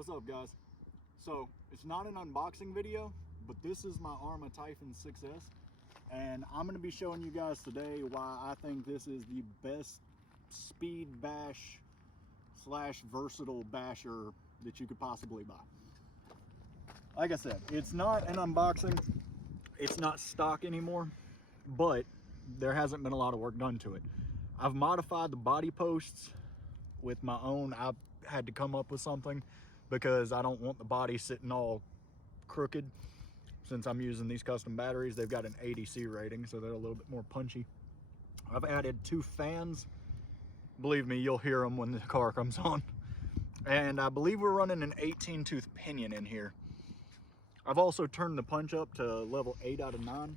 What's up, guys? So it's not an unboxing video, but this is my Arma Typhon 6S, and I'm going to be showing you guys today why I think this is the best speed bash slash versatile basher that you could possibly buy. Like I said, it's not an unboxing, it's not stock anymore, but there hasn't been a lot of work done to it. I've modified the body posts with my own. I had to come up with something because I don't want the body sitting all crooked. Since I'm using these custom batteries, they've got an ADC rating, so they're a little bit more punchy. I've added 2 fans. Believe me, you'll hear them when the car comes on. And I believe we're running an 18-tooth pinion in here. I've also turned the punch up to level 8 out of 9,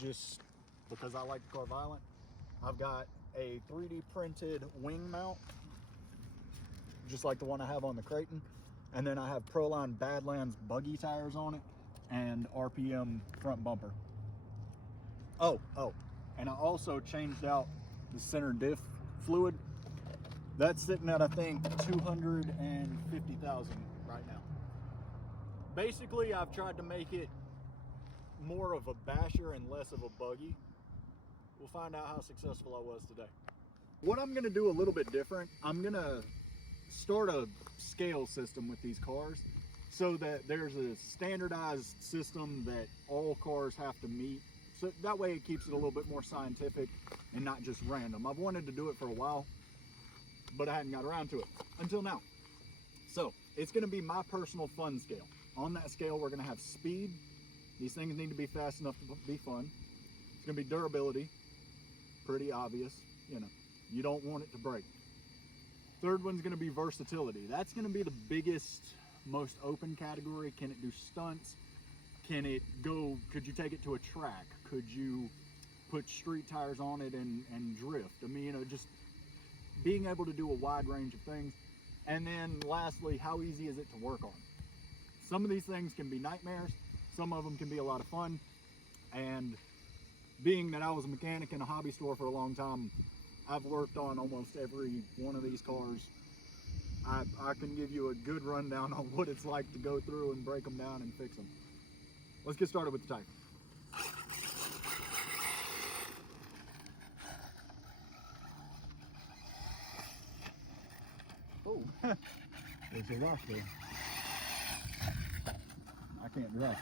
just because I like the car violent. I've got a 3D printed wing mount, just like the one I have on the Creighton. And then I have Proline Badlands buggy tires on it and RPM front bumper. Oh, and I also changed out the center diff fluid. That's sitting at, I think, 250,000 right now. Basically, I've tried to make it more of a basher and less of a buggy. We'll find out how successful I was today. What I'm gonna do a little bit different, I'm gonna start a scale system with these cars so that there's a standardized system that all cars have to meet. So that way it keeps it a little bit more scientific and not just random. I've wanted to do it for a while, but I hadn't got around to it until now. So it's gonna be my personal fun scale. On that scale, we're gonna have speed. These things need to be fast enough to be fun. It's gonna be durability, pretty obvious, you know, you don't want it to break. Third one's gonna be versatility. That's gonna be the biggest, most open category. Can it do stunts? Can it go, could you take it to a track? Could you put street tires on it and drift? I mean, you know, just being able to do a wide range of things. And then lastly, how easy is it to work on? Some of these things can be nightmares. Some of them can be a lot of fun. And being that I was a mechanic in a hobby store for a long time, I've worked on almost every one of these cars. I can give you a good rundown on what it's like to go through and break them down and fix them. Let's get started with the Typhon. Oh, there's a rock there. I can't drive.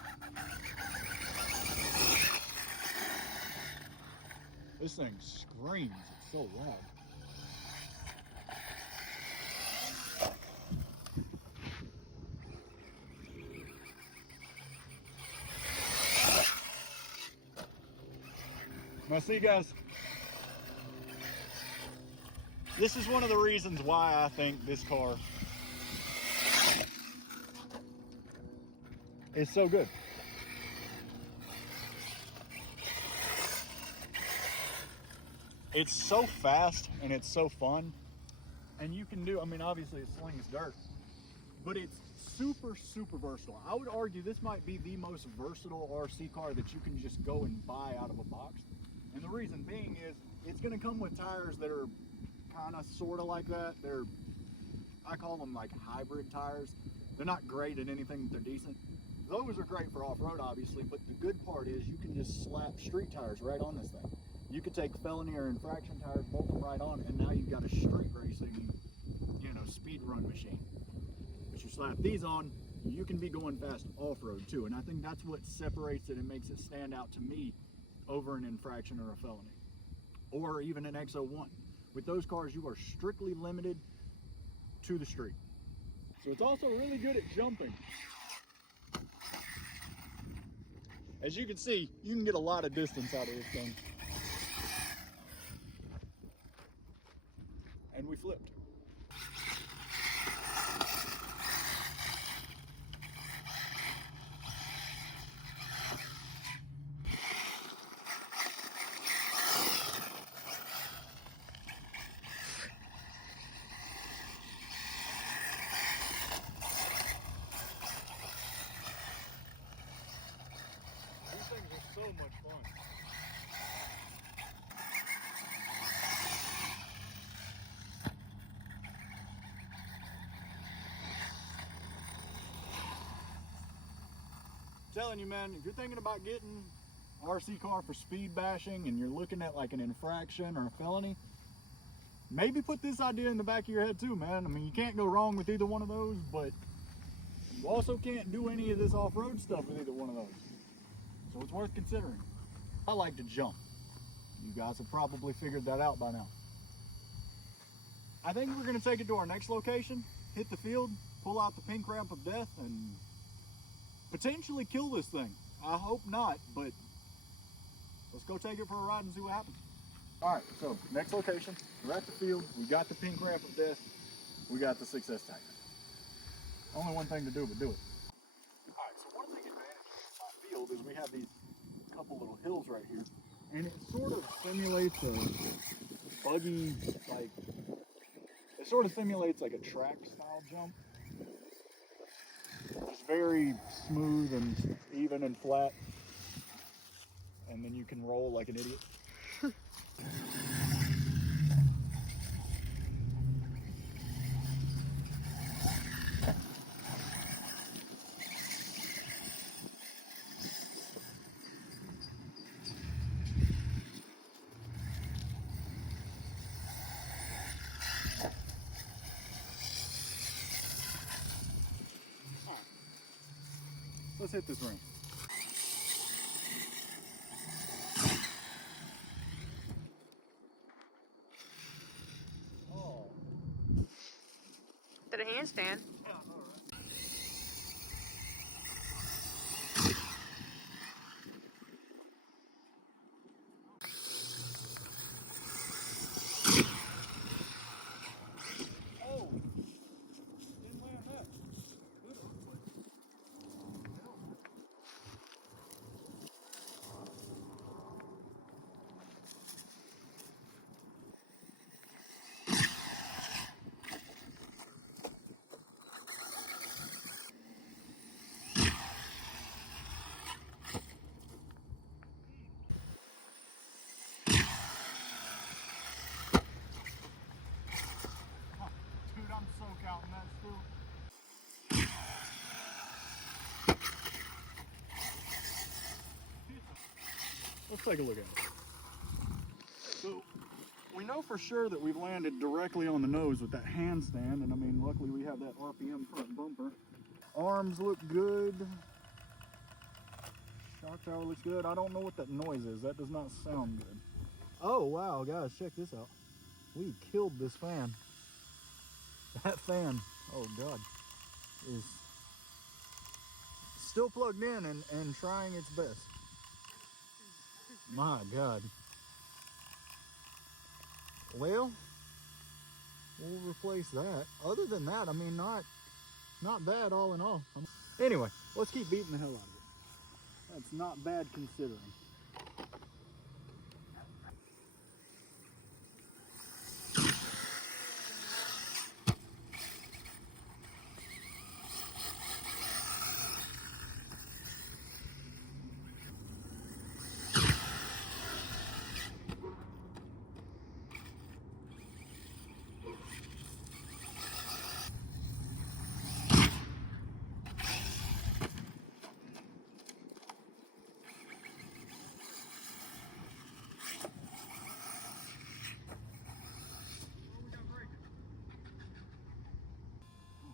This thing screams, it's so loud. Now see, guys, this is one of the reasons why I think this car is so good. It's so fast and it's so fun, and you can do, I mean, obviously it slings dirt, but it's super versatile. I would argue this might be the most versatile RC car that you can just go and buy out of a box. And the reason being is it's going to come with tires that are kind of sort of like that. I call them like hybrid tires. They're not great at anything, but they're decent. Those are great for off-road, obviously, but the good part is you can just slap street tires right on this thing. You could take felony or infraction tires, bolt them right on, and now you've got a street racing, you know, speed run machine. But you slap these on, you can be going fast off-road too. And I think that's what separates it and makes it stand out to me over an infraction or a felony, or even an X01. With those cars, you are strictly limited to the street. So it's also really good at jumping. As you can see, you can get a lot of distance out of this thing. And we flipped. These things are so much fun. telling you, man, if you're thinking about getting an RC car for speed bashing and you're looking at like an infraction or a felony, maybe put this idea in the back of your head too, man. I mean, you can't go wrong with either one of those, but you also can't do any of this off-road stuff with either one of those. So it's worth considering. I like to jump. You guys have probably figured that out by now. I think we're gonna take it to our next location, hit the field, pull out the pink ramp of death, and potentially kill this thing. I hope not, but let's go take it for a ride and see what happens. All right, so next location, we're at the field, we got the pink ramp of death, we got the success tag. Only one thing to do but do it. All right, so one big advantage of my field is we have these couple little hills right here, and it sort of simulates a buggy, like, it sort of simulates like a track style jump. It's very smooth and even and flat, and then you can roll like an idiot. Let's hit this ring. Oh. Did a handstand? Yeah, I know, right? Oh, didn't land that. Good earthquake. Dude, I'm so counting that still. Let's take a look at it. So, we know for sure that we've landed directly on the nose with that handstand, and I mean, luckily we have that RPM front bumper. Arms look good. Shock tower looks good. I don't know what that noise is. That does not sound good. Oh, wow, guys, check this out. We killed this fan. That fan, oh God, is still plugged in and trying its best. My God. Well, we'll replace that. Other than that, I mean, not bad all in all. Anyway, let's keep beating the hell out of it. That's not bad considering.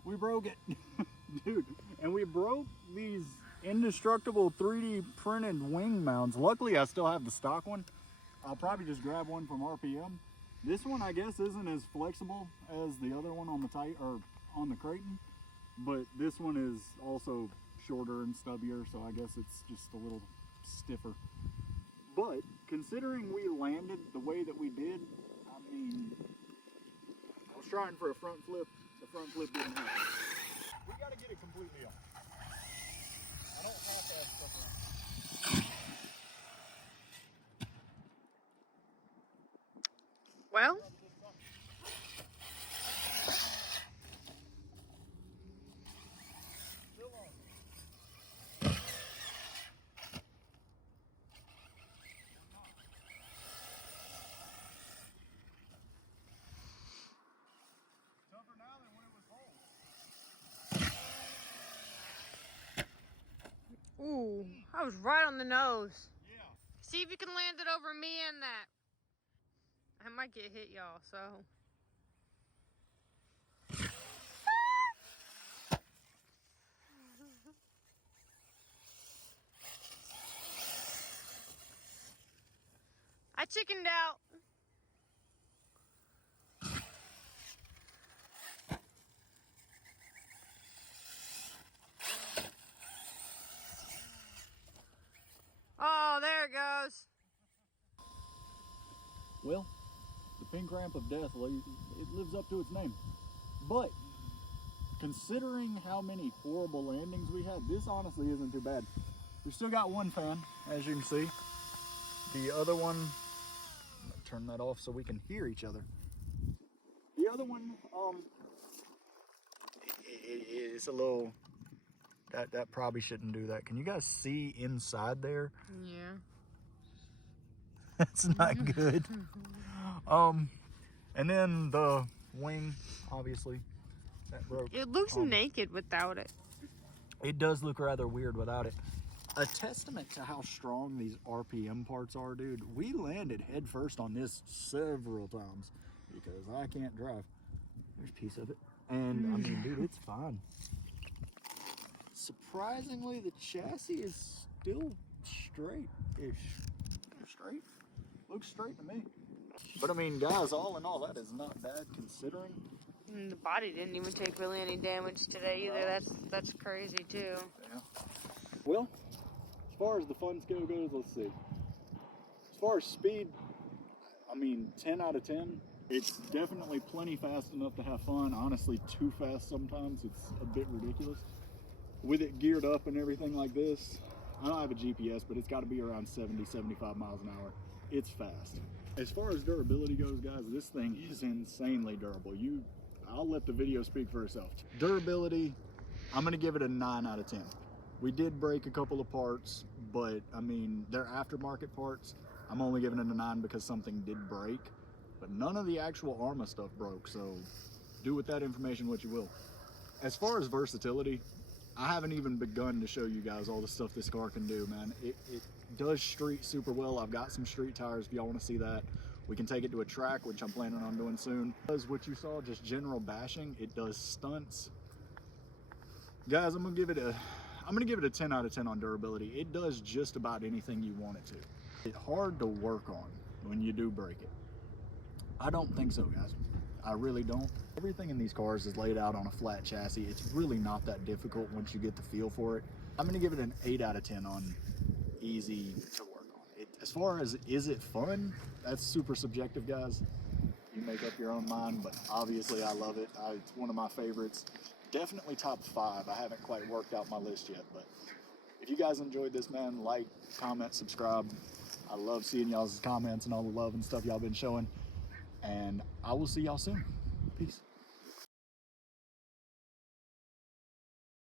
We broke it, dude, and we broke these indestructible 3D printed wing mounts. Luckily, I still have the stock one. I'll probably just grab one from RPM. This one, I guess, isn't as flexible as the other one on the on the Creighton, but this one is also shorter and stubbier, so I guess it's just a little stiffer. But considering we landed the way that we did, I mean, I was trying for a front flip. The front flip didn't happen. We gotta get it completely off. I don't have to have stuff around. Well, Still on. Tougher now than when it was whole. That was right on the nose. Yeah. See if you can land it over me and that. I might get hit, y'all, so. I chickened out. Oh, there it goes. Well, the pink ramp of death, it lives up to its name. But considering how many horrible landings we had, this honestly isn't too bad. We still got one fan, as you can see. The other one, I'm gonna turn that off so we can hear each other. The other one, it's a little, that probably shouldn't do that. Can you guys see inside there? Yeah. That's not good. And then the wing, obviously, that broke. It looks naked without it. It does look rather weird without it. A testament to how strong these RPM parts are, dude. We landed head first on this several times because I can't drive. There's a piece of it. And I mean, dude, it's fine. Surprisingly, the chassis is still straight-ish. Straight? Looks straight to me. But I mean, guys, all in all, that is not bad considering. And the body didn't even take really any damage today either. That's crazy too. Yeah. Well, as far as the fun scale goes, let's see. As far as speed, I mean, 10 out of 10. It's definitely plenty fast enough to have fun. Honestly, too fast sometimes. It's a bit ridiculous. With it geared up and everything like this, I don't have a GPS, but it's got to be around 70, 75 miles an hour. It's fast. As far as durability goes, guys, this thing is insanely durable. I'll let the video speak for itself. Durability, I'm going to give it a 9 out of 10. We did break a couple of parts, but I mean, they're aftermarket parts. I'm only giving it a 9 because something did break, but none of the actual ARMA stuff broke, so do with that information what you will. As far as versatility, I haven't even begun to show you guys all the stuff this car can do, man. It does street super well. I've got some street tires if y'all want to see that. We can take it to a track, which I'm planning on doing soon. It does what you saw, just general bashing. It does stunts. Guys, I'm gonna give it a 10 out of 10 on durability. It does just about anything you want it to. It's hard to work on when you do break it. I don't think so, guys. I really don't. Everything in these cars is laid out on a flat chassis. It's really not that difficult once you get the feel for it. I'm gonna give it an 8 out of 10 on easy to work on. As far as is it fun, that's super subjective, guys. You make up your own mind, but obviously I love it. It's one of my favorites. Definitely top 5. I haven't quite worked out my list yet, but if you guys enjoyed this, man, like, comment, subscribe. I love seeing y'all's comments and all the love and stuff y'all been showing. And I will see y'all soon. Peace.